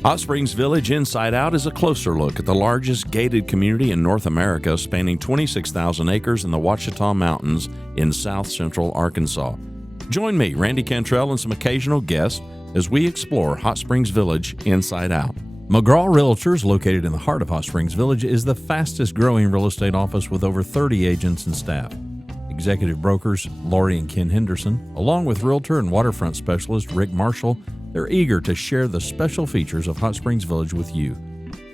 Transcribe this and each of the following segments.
Hot Springs Village Inside Out is a closer look at the largest gated community in North America, spanning 26,000 acres in the Ouachita Mountains in south central Arkansas. Join me, Randy Cantrell, and some occasional guests as we explore Hot Springs Village Inside Out. McGraw Realtors, located in the heart of Hot Springs Village, is the fastest growing real estate office with over 30 agents and staff. Executive brokers Lori and Ken Henderson, along with realtor and waterfront specialist Rick Marshall, they're eager to share the special features of Hot Springs Village with you.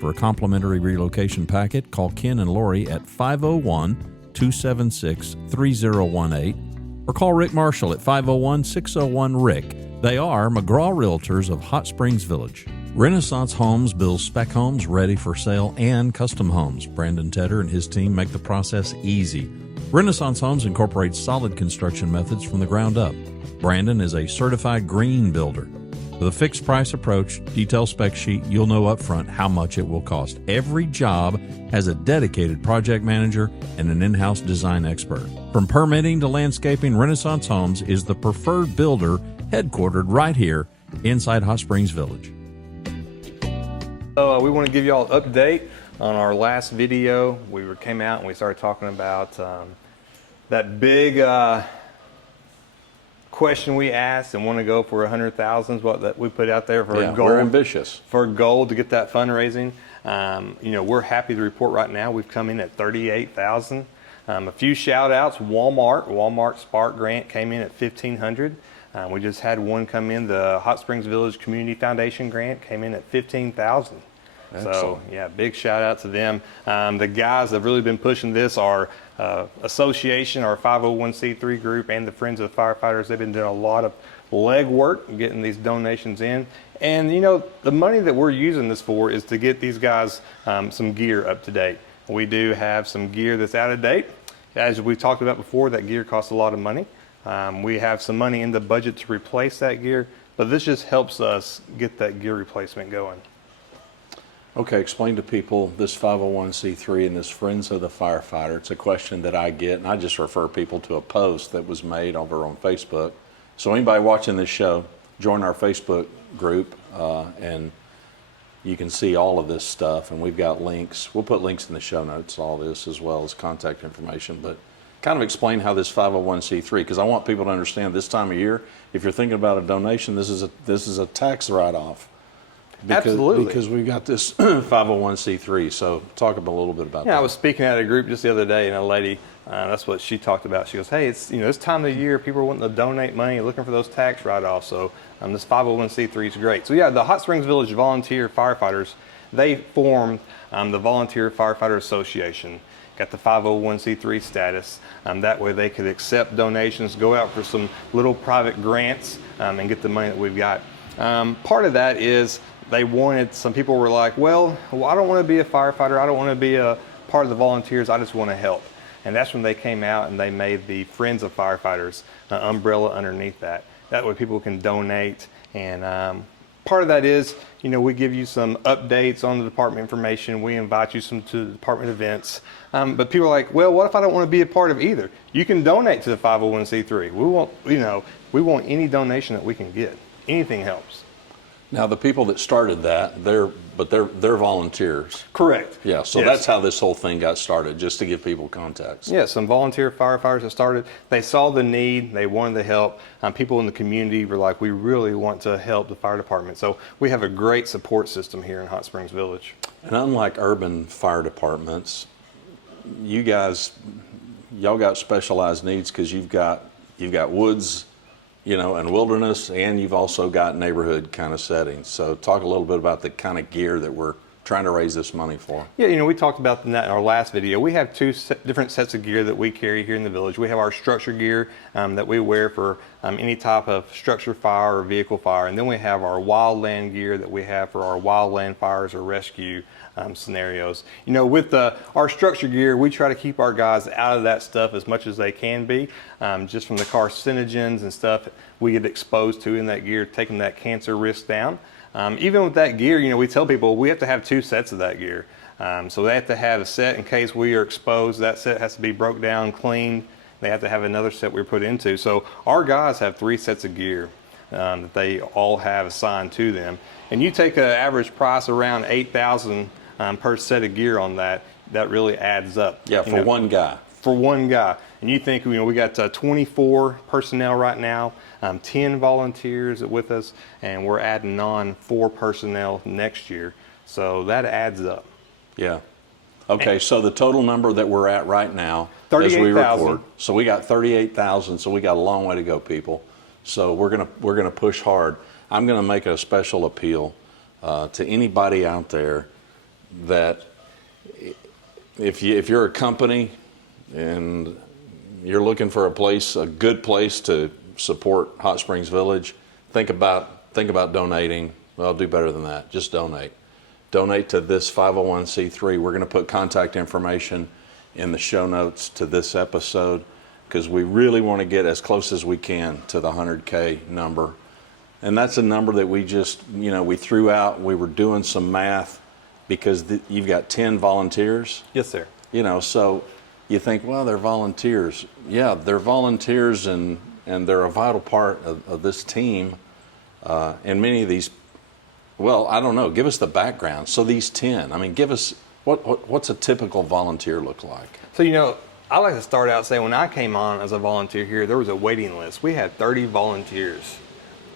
For a complimentary relocation packet, call Ken and Lori at 501-276-3018 or call Rick Marshall at 501-601-RICK. They are McGraw Realtors of Hot Springs Village. Renaissance Homes builds spec homes ready for sale and custom homes. Brandon Tedder and his team make the process easy. Renaissance Homes incorporates solid construction methods from the ground up. Brandon is a certified green builder. With a fixed price approach, detailed spec sheet, you'll know upfront how much it will cost. Every job has a dedicated project manager and an in-house design expert. From permitting to landscaping, Renaissance Homes is the preferred builder headquartered right here inside Hot Springs Village. So we want to give you all an update on our last video. We came out and we started talking about that big question we asked and want to go for 100,000 what that we put out there for gold. We're ambitious for gold to get that fundraising. We're happy to report right now we've come in at 38,000. A few shout outs. Walmart Spark Grant came in at 1,500. We just had one come in. The Hot Springs Village Community Foundation grant came in at 15,000. So yeah, big shout out to them. The guys that have really been pushing this are association, our 501c3 group, and the Friends of the Firefighters. They've been doing a lot of legwork getting these donations in. And the money that we're using this for is to get these guys some gear up to date. We do have some gear that's out of date. As we talked about before, that gear costs a lot of money. We have some money in the budget to replace that gear, but this just helps us get that gear replacement going. Okay, explain to people this 501c3 and this Friends of the Firefighter. It's a question that I get, and I just refer people to a post that was made over on Facebook. So anybody watching this show, join our Facebook group, and you can see all of this stuff. And we've got links. We'll put links in the show notes, all this, as well as contact information. But kind of explain how this 501c3, because I want people to understand this time of year, if you're thinking about a donation, this is a tax write-off. Absolutely. Because we've got this 501c3. So talk a little bit about that. I was speaking at a group just the other day, and a lady, that's what she talked about. She goes, hey, it's this time of the year, people are wanting to donate money, looking for those tax write-offs. So this 501c3 is great. So yeah, the Hot Springs Village Volunteer Firefighters, they formed the Volunteer Firefighter Association. Got the 501c3 status. That way they could accept donations, go out for some little private grants, and get the money that we've got. Part of that is some people were like, well, I don't want to be a firefighter. I don't want to be a part of the volunteers. I just want to help. And that's when they came out and they made the Friends of Firefighters umbrella underneath that. That way people can donate. And part of that is, we give you some updates on the department information. We invite you to the department events. But people are like, well, what if I don't want to be a part of either? You can donate to the 501c3. We want any donation that we can get. Anything helps. Now, the people that started that, they're volunteers. Correct. Yeah, so that's how this whole thing got started, just to give people context. Yeah, some volunteer firefighters that started. They saw the need. They wanted the help. People in the community were like, we really want to help the fire department. So we have a great support system here in Hot Springs Village. And unlike urban fire departments, y'all got specialized needs because you've got woods, and wilderness, and you've also got neighborhood kind of settings. So talk a little bit about the kind of gear that we're trying to raise this money for. Yeah, we talked about that in our last video. We have two different sets of gear that we carry here in the village. We have our structure gear that we wear for any type of structure fire or vehicle fire. And then we have our wildland gear that we have for our wildland fires or rescue scenarios. With our structure gear, we try to keep our guys out of that stuff as much as they can be, just from the carcinogens and stuff we get exposed to in that gear, taking that cancer risk down. Even with that gear, we tell people we have to have two sets of that gear. So they have to have a set in case we are exposed. That set has to be broke down, cleaned. They have to have another set we put into. So our guys have three sets of gear. that they all have assigned to them. And you take an average price around $8,000 per set of gear on that. That really adds up. Yeah, for one guy. For one guy. And you think, we got 24 personnel right now, 10 volunteers with us, and we're adding on 4 personnel next year. So that adds up. Yeah. Okay, so the total number that we're at right now, as 38,000. we record, so we got 38,000. So we got a long way to go, people. So we're gonna push hard. I'm gonna make a special appeal to anybody out there that if you're a company and you're looking for a good place to support Hot Springs Village, think about donating. Well, do better than that. Just donate. Donate to this 501c3. We're going to put contact information in the show notes to this episode because we really want to get as close as we can to the 100K number. And that's a number that we just, we threw out. We were doing some math because you've got 10 volunteers. Yes, sir. So you think, well, they're volunteers. Yeah, they're volunteers and they're a vital part of this team. And many of these, well, I don't know, give us the background. So these 10, give us, what's a typical volunteer look like? So, I like to start out saying when I came on as a volunteer here, there was a waiting list. We had 30 volunteers,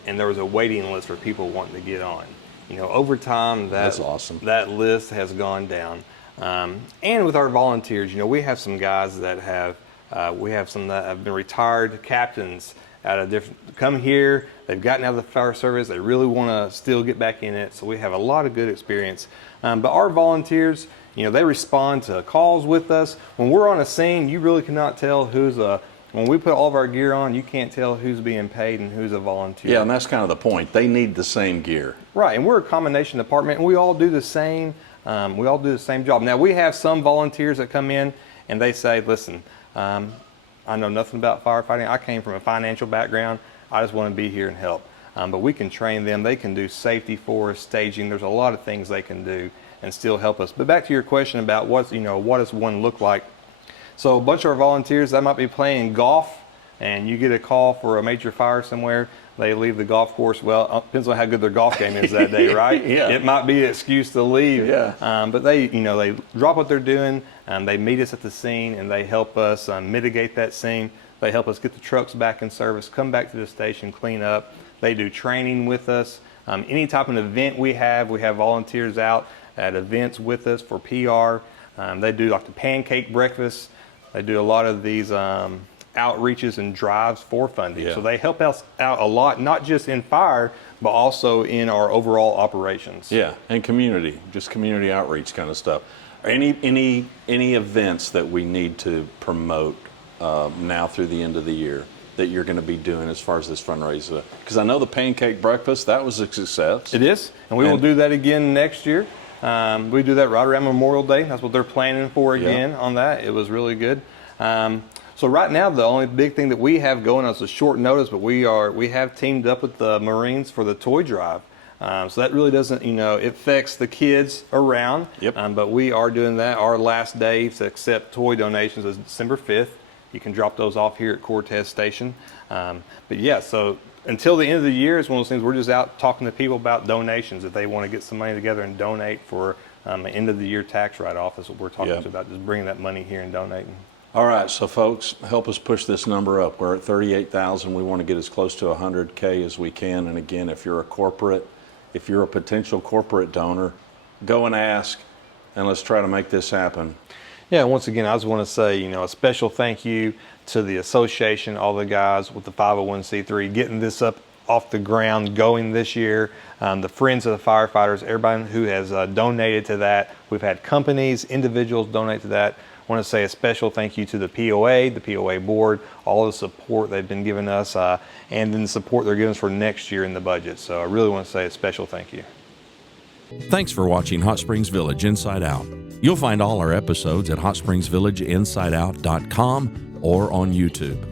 and there was a waiting list for people wanting to get on. Over time, that's awesome. That list has gone down. And with our volunteers, we have some guys that have been retired captains out of different, come here, they've gotten out of the fire service, they really want to still get back in it, so we have a lot of good experience. But our volunteers, they respond to calls with us. When we're on a scene, you really cannot tell when we put all of our gear on, you can't tell who's being paid and who's a volunteer. Yeah, and that's kind of the point. They need the same gear. Right, and we're a combination department, and we all do the same job. Now, we have some volunteers that come in and they say, listen, I know nothing about firefighting. I came from a financial background. I just want to be here and help. But we can train them. They can do safety for us, staging. There's a lot of things they can do and still help us. But back to your question about what does one look like? So a bunch of our volunteers, that might be playing golf, and you get a call for a major fire somewhere. They leave the golf course. Well, it depends on how good their golf game is that day, right? Yeah. It might be an excuse to leave. Yeah. But they drop what they're doing. They meet us at the scene, and they help us mitigate that scene. They help us get the trucks back in service, come back to the station, clean up. They do training with us. Any type of event we have volunteers out at events with us for PR. They do like the pancake breakfast. They do a lot of these outreaches and drives for funding. Yeah. So they help us out a lot, not just in fire, but also in our overall operations. Yeah, and community outreach kind of stuff. Any events that we need to promote now through the end of the year that you're going to be doing as far as this fundraiser? Because I know the pancake breakfast, that was a success. It is, and we will do that again next year. We do that right around Memorial Day. That's what they're planning for again on that. It was really good. So right now, the only big thing that we have going on is a short notice, but we have teamed up with the Marines for the toy drive. So that really doesn't, it affects the kids around. Yep. But we are doing that. Our last day to accept toy donations is December 5th. You can drop those off here at Cortez Station. But yeah, so until the end of the year, it's one of those things we're just out talking to people about donations. If they want to get some money together and donate for an end of the year tax write-off, is what we're talking about, just bringing that money here and donating. All right, so folks, help us push this number up. We're at 38,000. We want to get as close to 100K as we can. And again, if you're a potential corporate donor, go and ask, and let's try to make this happen. Yeah, once again, I just want to say, a special thank you to the association, all the guys with the 501c3, getting this up off the ground, going this year. The Friends of the Firefighters, everybody who has donated to that. We've had companies, individuals donate to that. I want to say a special thank you to the POA board, all the support they've been giving us, and then the support they're giving us for next year in the budget. So I really want to say a special thank you. Thanks for watching Hot Springs Village Inside Out. You'll find all our episodes at hotspringsvillageinsideout.com or on YouTube.